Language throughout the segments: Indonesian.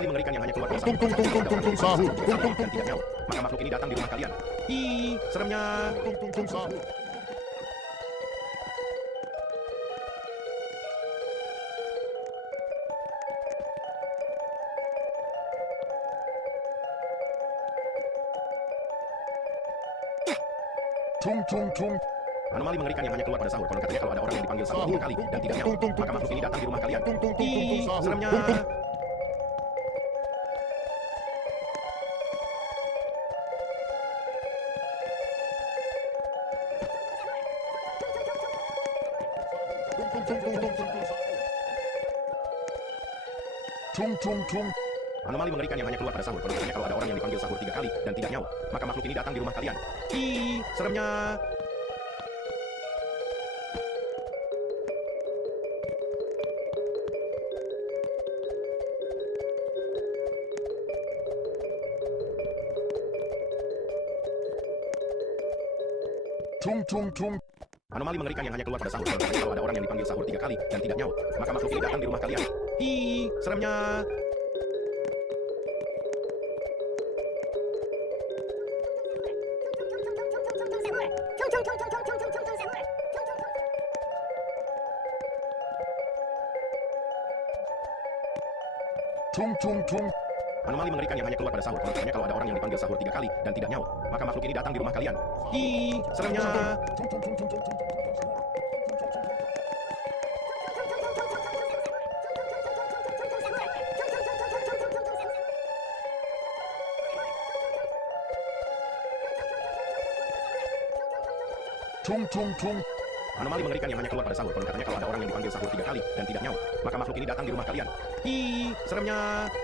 Anomali mengerikan yang hanya keluar pada sahur. Dan tidak nyawa. Maka makhluk ini datang di rumah kalian. Ih, seremnya. Sahur. Anomali mengerikan yang hanya keluar pada sahur. Konon katanya kalau ada orang yang dipanggil sahur 3 kali dan tidak nyawa, maka makhluk ini datang di rumah kalian. Ih, seremnya. Anomali mengerikan yang hanya keluar pada sahur. Konon katanya kalau ada orang yang dipanggil sahur 3 kali dan tidak nyawa, maka makhluk ini datang di rumah kalian. Ih, seremnya. Anomali mengerikan yang hanya keluar pada sahur. Konon katanya kalau ada orang yang dipanggil sahur 3 kali dan tidak nyawa, maka makhluk ini datang di rumah kalian. Ih, seremnya. Anomali mengerikan yang hanya keluar pada sahur. Konon katanya kalau ada orang yang dipanggil sahur 3 kali dan tidak nyawa, maka makhluk ini datang di rumah kalian. Ih, seremnya. Anomali mengerikan yang hanya keluar pada sahur. Konon katanya kalau ada orang yang dipanggil sahur 3 kali dan tidak nyawa, maka makhluk ini datang di rumah kalian. Ih, seremnya.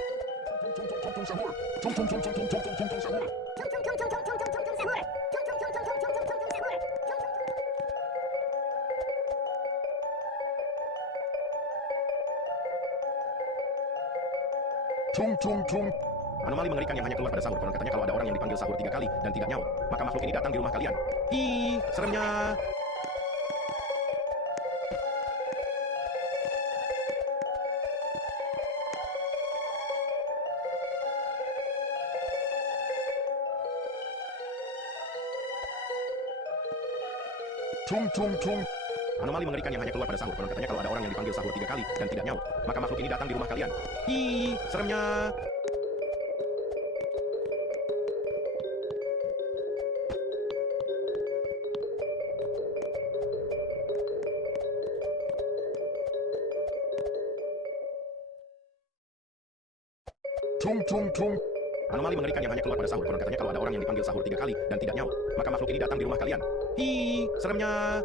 Anomali mengerikan yang hanya keluar pada sahur. Konon katanya kalau ada orang yang dipanggil sahur 3 kali dan tidak nyawa, maka makhluk ini datang di rumah kalian. Ih, seremnya. Anomali mengerikan yang hanya keluar pada sahur. Konon katanya kalau ada orang yang dipanggil sahur 3 kali dan tidak nyawa, maka makhluk ini datang di rumah kalian. Ih, seremnya. Anomali mengerikan yang hanya keluar pada sahur. Konon katanya kalau ada orang yang dipanggil sahur 3 kali dan tidak nyawa, maka makhluk ini datang di rumah kalian. Ih, seremnya.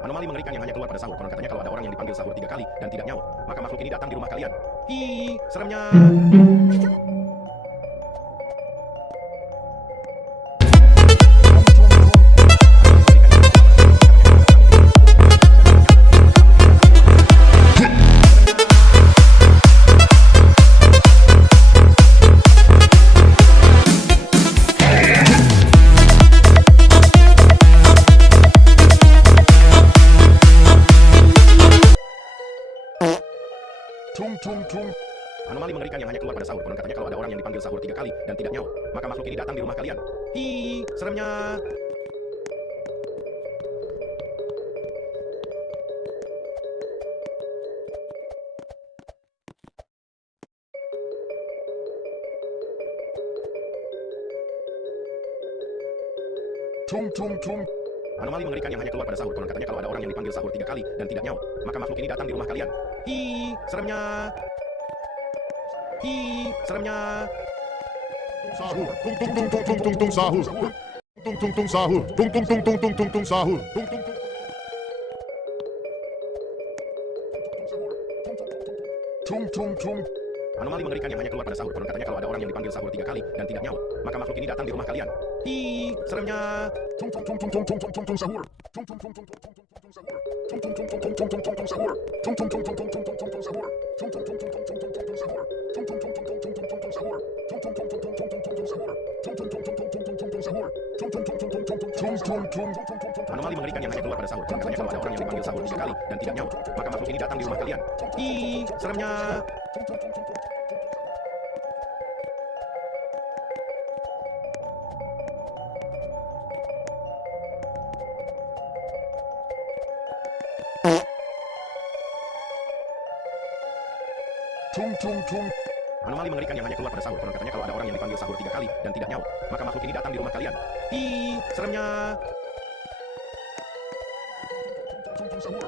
Anomali mengerikan yang hanya keluar pada sahur. Konon katanya kalau ada orang yang dipanggil sahur 3 kali dan tidak nyawa, maka makhluk ini datang di rumah kalian. Ih, seremnya. Anomali mengerikan yang hanya keluar pada sahur. Konon katanya kalau ada orang yang dipanggil sahur 3 kali dan tidak nyawa, maka makhluk ini datang di rumah kalian. Ih, seremnya. Anomali mengerikan yang hanya keluar pada sahur. Konon katanya kalau ada orang yang dipanggil sahur 3 kali dan tidak nyawa, maka makhluk ini datang di rumah kalian. Ih, seremnya. Ih, seremnya. Sahur. Sahur. Sahur. Sahur. Anomali mengerikan yang hanya keluar pada sahur. Konon katanya kalau ada orang yang dipanggil sahur 3 kali dan tidak nyawa, maka makhluk ini datang di rumah kalian. Ih, seremnya. Sahur. Anomali mengerikan yang hanya keluar pada sahur. Konon katanya kalau ada orang yang dipanggil sahur 3 kali dan tidak nyaut, maka makhluk ini datang di rumah kalian. Ih, seremnya. Anomali mengerikan yang hanya keluar pada sahur. Konon katanya kalau ada orang yang dipanggil sahur 3 kali dan tidak nyaut, maka makhluk ini datang di rumah kalian. Ih, seremnya. Sahur.